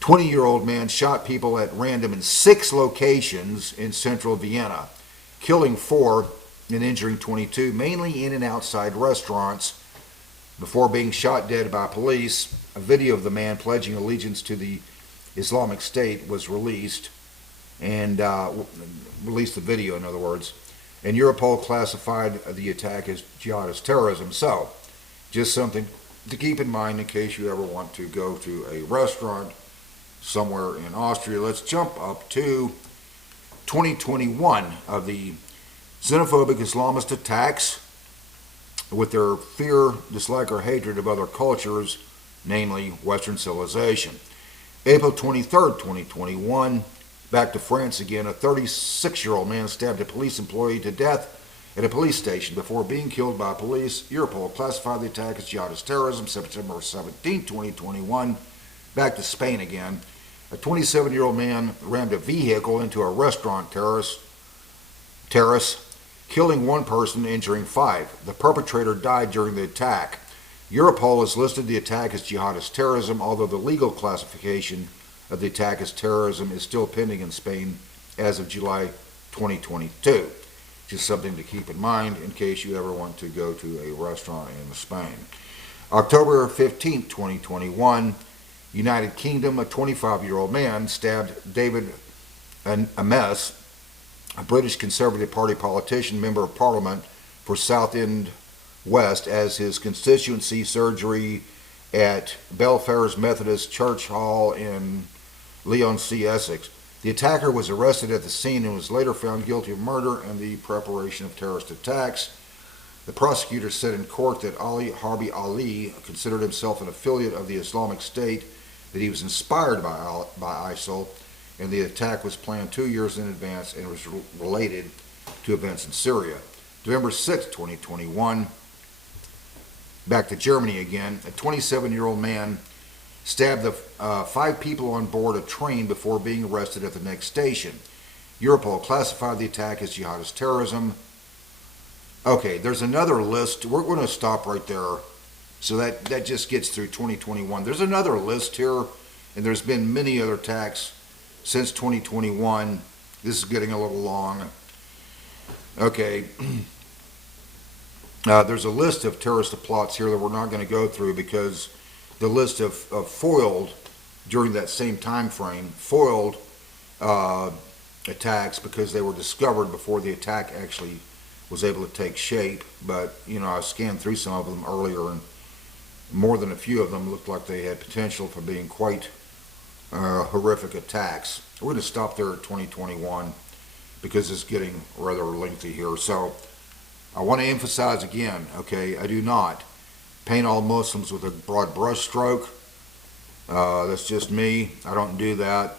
20-year-old man shot people at random in 6 locations in central Vienna, killing 4 and injuring 22, mainly in and outside restaurants, before being shot dead by police. A video of the man pledging allegiance to the Islamic State was released, and released the video, in other words, and Europol classified the attack as jihadist terrorism. So, just something to keep in mind in case you ever want to go to a restaurant somewhere in Austria. Let's jump up to 2021 of the xenophobic Islamist attacks with their fear, dislike, or hatred of other cultures, namely Western civilization. April 23rd, 2021, back to France again, a 36-year-old man stabbed a police employee to death at a police station before being killed by police. Europol classified the attack as jihadist terrorism. September 17, 2021, back to Spain again. A 27-year-old man rammed a vehicle into a restaurant terrace, killing one person, injuring five. The perpetrator died during the attack. Europol has listed the attack as jihadist terrorism, although the legal classification of the attack as terrorism is still pending in Spain as of July 2022. Just something to keep in mind in case you ever want to go to a restaurant in Spain. October 15, 2021, United Kingdom, a 25-year-old man stabbed David Ames, a British Conservative Party politician, member of Parliament for Southend West, as his constituency surgery at Belfair's Methodist Church Hall in Leigh-on-Sea, Essex. The attacker was arrested at the scene and was later found guilty of murder and the preparation of terrorist attacks. The prosecutor said in court that Ali Harbi Ali considered himself an affiliate of the Islamic State, that he was inspired by ISIL, and the attack was planned 2 years in advance and was related to events in Syria. November 6, 2021, back to Germany again. A 27-year-old man stabbed the 5 people on board a train before being arrested at the next station. Europol classified the attack as jihadist terrorism. Okay, there's another list. We're going to stop right there. So that just gets through 2021. There's another list here, and there's been many other attacks since 2021. This is getting a little long. Okay. There's a list of terrorist plots here that we're not going to go through because the list of foiled, during that same time frame, foiled attacks because they were discovered before the attack actually was able to take shape. But, you know, I scanned through some of them earlier, and more than a few of them looked like they had potential for being quite horrific attacks. We're going to stop there at 2021 because it's getting rather lengthy here. So I want to emphasize again, okay, I do not paint all Muslims with a broad brush stroke. That's just me. I don't do that.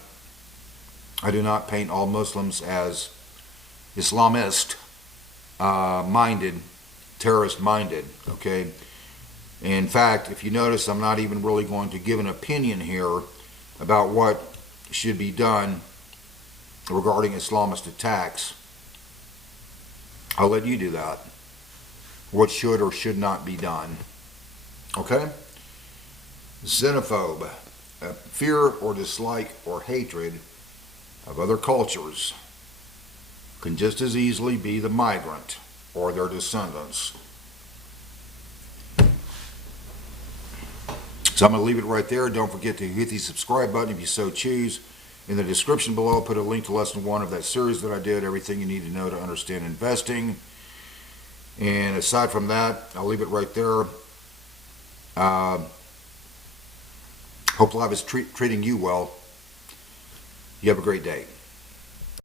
I do not paint all Muslims as Islamist minded, terrorist minded, okay? In fact, if you notice, I'm not even really going to give an opinion here about what should be done regarding Islamist attacks. I'll let you do that. What should or should not be done. Okay? Xenophobe, fear or dislike or hatred of other cultures, can just as easily be the migrant or their descendants. So I'm going to leave it right there. Don't forget to hit the subscribe button if you so choose. In the description below, I'll put a link to lesson 1 of that series that I did, everything you need to know to understand investing. And aside from that, I'll leave it right there. Hope life is treating you well. You have a great day.